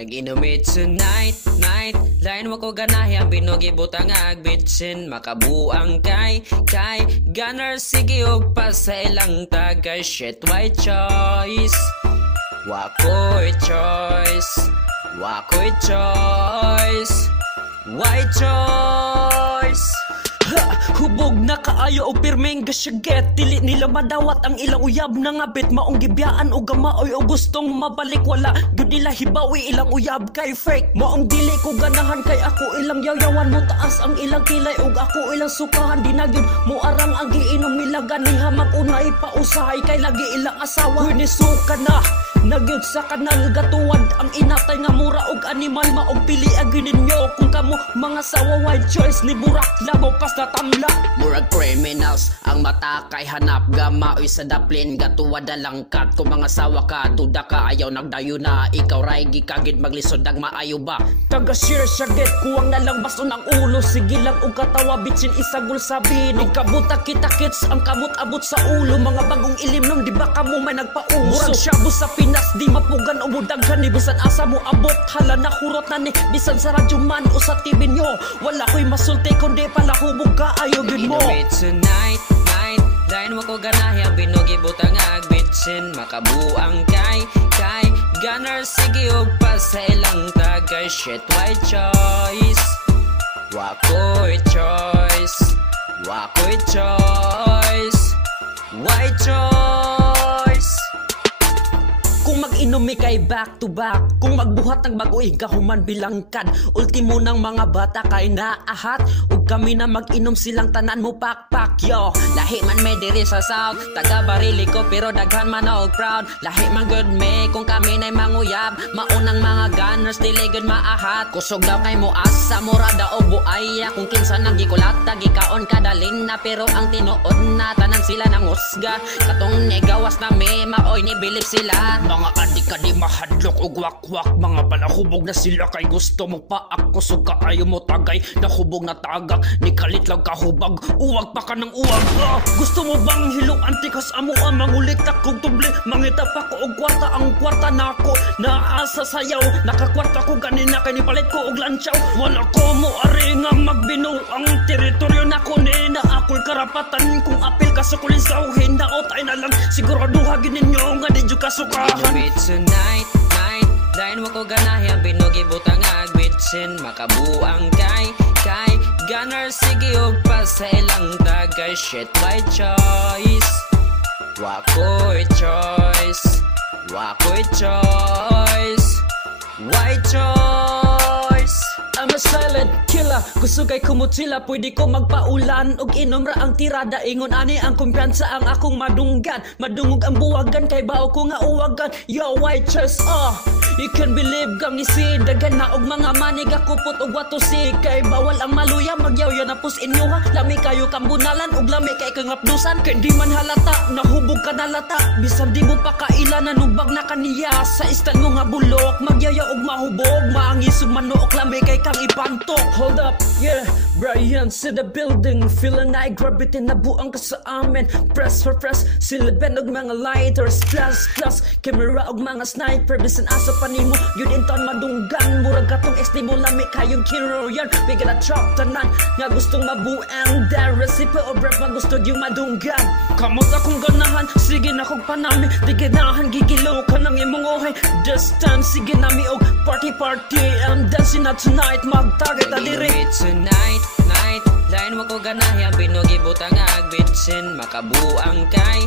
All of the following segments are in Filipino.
Nag-inumit tonight, night Lain mo ko ganahi ang binugi butang agbitsin Makabuang kay Gunner sige og pa sa ilang tagay Shit, why choice? Wako'y choice Wako'y choice Why choice? Hubog na kaayo o pirmeng gasyaget Dili nila madawat ang ilang uyab na ngabit Maong gibiyaan o gamaoy o gustong mabalik Wala gud nila hibawi ilang uyab kay fake Maong dili ko ganahan kay ako ilang yayawan mo taas ang ilang kilay ug ako ilang sukahan Di na gyud mo arang ang giinom nila ganiha Mag-unay pausahay kay lagi ilang asawa Huy ni suka na Nagyod sa kanal gatuwad ang inatay nga mura og animal maong pili agi ninyo kung kamo mga sawa wild choice ni burak labo pas na tamla Murag criminals ang mata kay hanap gamaoy sa daplin gatuwad langkat kung mga sawa ka duda ka ayaw nagdayo na ikaw ray gikagid maglisod ang maayo ba taga share syagit kuwang na lang basto ng ulo sige lang og katawa bitsin isagol sabi ni kabuta kita kits ang kamot-abot sa ulo mga bagong ilim nung di ba kamo may nagpauso murag shabu sa Pinas di mapugan o mudaghan ni bisan asa mo abot hala na hurot na ni bisan sa radyo man o sa TV nyo wala ko'y masulti kundi pala hubog ka ayaw din mo tonight night Lain mo ko ganahi ang binugi butang agbitsin Makabuang kay Gunner sige og pa sa ilang tagay Shit, why choice? Wako'y choice Wako'y choice Why choice? Kung mag-inumi kay back to back Kung magbuhat ng bagoy gahuman bilangkad Ultimo ng mga bata kay naahat Ug kami na mag-inom silang tanan mo pakpak yo Lahi man may diri sa south Taga barili ko pero daghan man og proud Lahi man good me kung kami na'y manguyab Maunang mga gunners dili good maahat Kusog daw kay mo asa murada o buaya Kung kinsa nang gikulata gikaon kadalin na Pero ang tinuod na tanan sila nang husga Katong negawas na me maoy ni bilib sila mga adik ka di mahadlok o wakwak Mga palahubog na sila kay gusto mo pa ako So kaayo mo tagay nahubog na tagak Ni kalit lang kahubag uwag pa ka ng uwag Gusto mo bang hilong antikas amo ang mangulit akong tubli Mangita pa ko og kwarta ang kwarta na ako Naasa sayaw nakakwarta ko ganina kay ni palit ko og lantsaw Wala ko mo ari nga magbino ang teritoryo na ko na ako'y karapatan Kung apil ka sa kulisaw hinaot ay na lang Siguraduha gininyo nga di dyo kasukahan tonight night Lain mo ko ganahi ang binugi butang agbitsin Makabuang kay Gunner sige og pa sa ilang tagay Shit, why choice? Wako'y choice Wako'y choice Why choice? I'm a silent killer Gusto kay kumutila Pwede ko magpaulan Og inom ra ang tirada Ingon ani ang kumpiyansa Ang akong madunggan Madungog ang buwagan Kay bao ko nga uwagan Yo, white chest You can believe gang isi Dagan na og mga manig Akupot og wato si Kay bawal ang maluya Magyaw na pus inyo ha Lami kayo kambunalan Og lami kay kangapdusan Kay di man halata Nahubog ka nalata Bisan di mo pa kailan Nanubag na kaniya Sa istan mo nga bulok Magyaw og mahubog Maangis og manok Lami kay kang ipantok Hold up, yeah Brian sa the building Feeling na gravity na buang ka sa amin Press for press Silben og mga lighters Plus Camera og mga sniper Bisan asa pa nimo Yun inton madunggan Murag katong SD mo lami kayong kiro yan We gotta chop tanan Nga gustong mabuang Da recipe o breath Nga gusto yung madunggan Kamot akong ganahan Sige na kong panami Di ganahan gigilaw ka ng imong ohay This time sige nami og party I'm dancing na tonight Magtarget na diri tonight night Lain mo ko ganahi ang binugi butang agbitsin Makabuang kay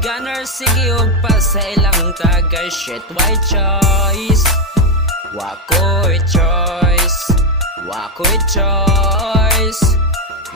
Gunner sige og pa sa ilang tagay Shit, why choice? Wako'y choice Wako'y choice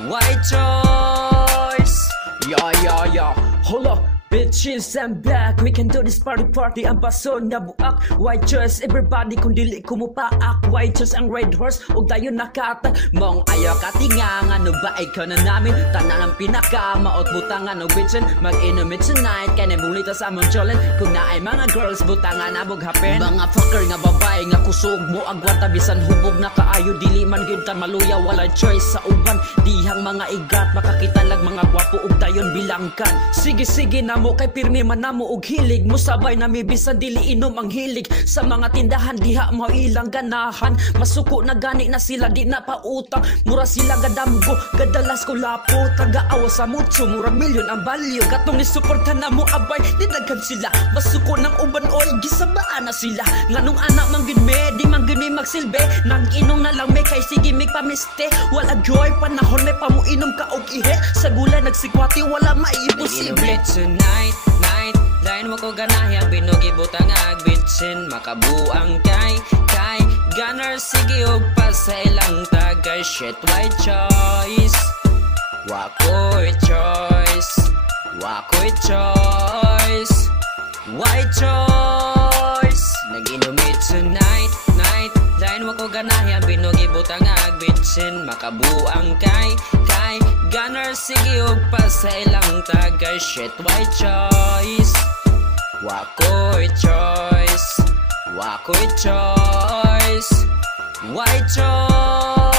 Why choice? Yo Hold up Bitches, I'm back. We can do this party. Ang baso na buak. White choice, everybody kung dili kumupaak. White choice ang red horse. Og dayon nakata. Mong ayaw katingang. Ano ba ikaw na namin? Tanan ang pinaka. Maot butangan o bitchin. Mag-inumit tonight. Kaya nabulita sa among jolin. Kung na ay mga girls, butangan abog hapin. Mga fucker nga babae nga kusog mo. Agwata bisan hubog na kaayo. Dili man gid ka maluya. Wala choice sa uban. Dihang mga igat. Makakita lang mga gwapo. Og dayon bilangkan. Sige na namo kay pirmi man namo og hilig mo sabay na bisan dili inom ang hilig sa mga tindahan diha mo ilang ganahan masuko na gani na sila di na pautang mura sila gadamgo gadalas ko lapo taga-awa sa mucho murag milyon ang value katong ni suporta namo abay didaghan sila masuko ng uban oy gisabaan na sila nganong anak man gid me di man gid me magsilbi nag-inom na lang me kay sige me pamiste wala joy panahon may pamuinom ka og ihe sa gula nagsikwati wala maiimposible tonight night lain mo ko ganahe ang binugi butang agbitsin makabuang kay gunner sige og pa sa ilang tagay shit white choice wako'y choice white choice nag-inumit tonight night lain mo ko ganahe ang binugi butang agbitsin makabuang kay gunner sige og pa sa ilang tagay shit white choice wako'y choice white choice